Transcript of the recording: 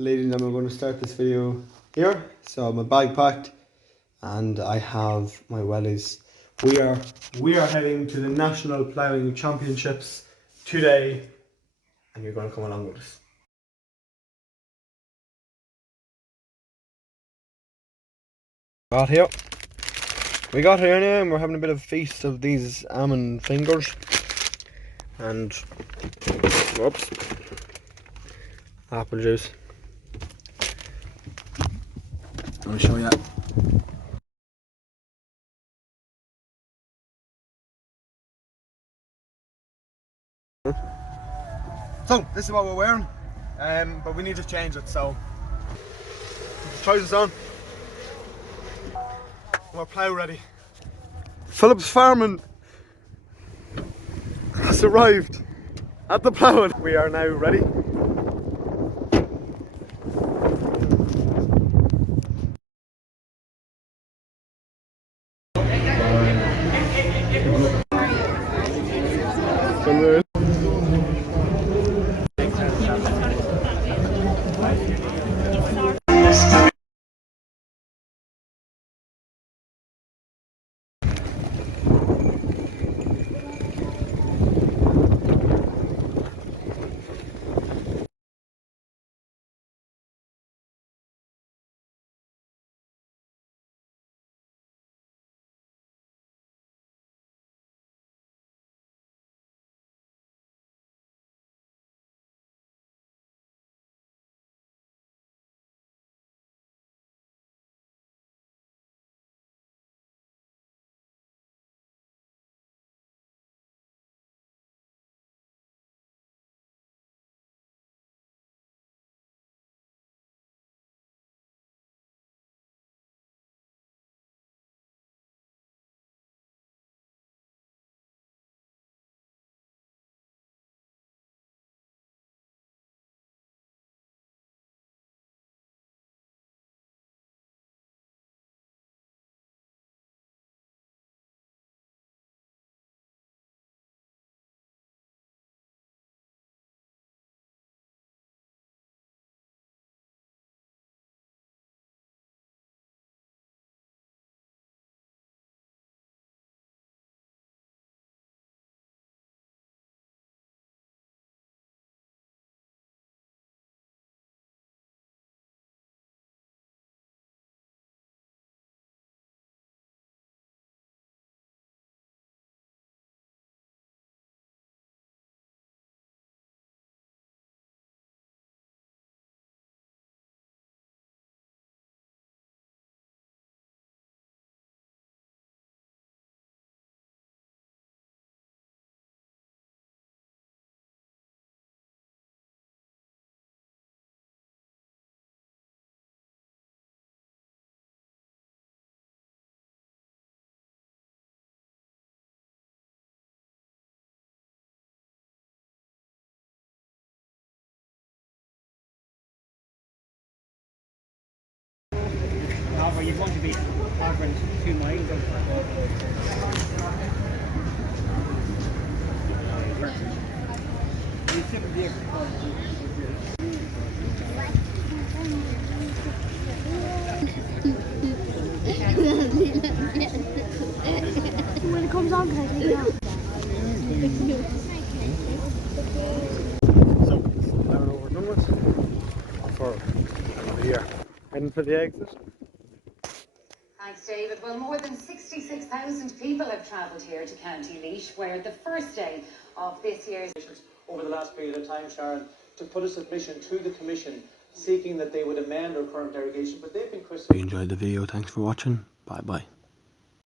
ladies and gentlemen, I'm going to start this video here. So my bag packed and I have my wellies. We are heading to the National Ploughing Championships today and you're going to come along with us. We got here now and we're having a bit of a feast of these almond fingers and whoops, apple juice. Let me show you. So this is what we're wearing, but we need to change it. So put the trousers on. We're plough ready. Philip's Farming has arrived at the ploughing. We are now ready. However, you're going to be covering 2 miles. When it comes on, can I take it out? So now we're done with for another year. Heading for the exit. Thanks, David. Well, more than 66,000 people have travelled here to County Laois, where the first day of this year's... Over the last period of time, Sharon, to put a submission to the Commission seeking that they would amend our current derogation, but they've been criticised. If you enjoyed the video, thanks for watching. Bye bye.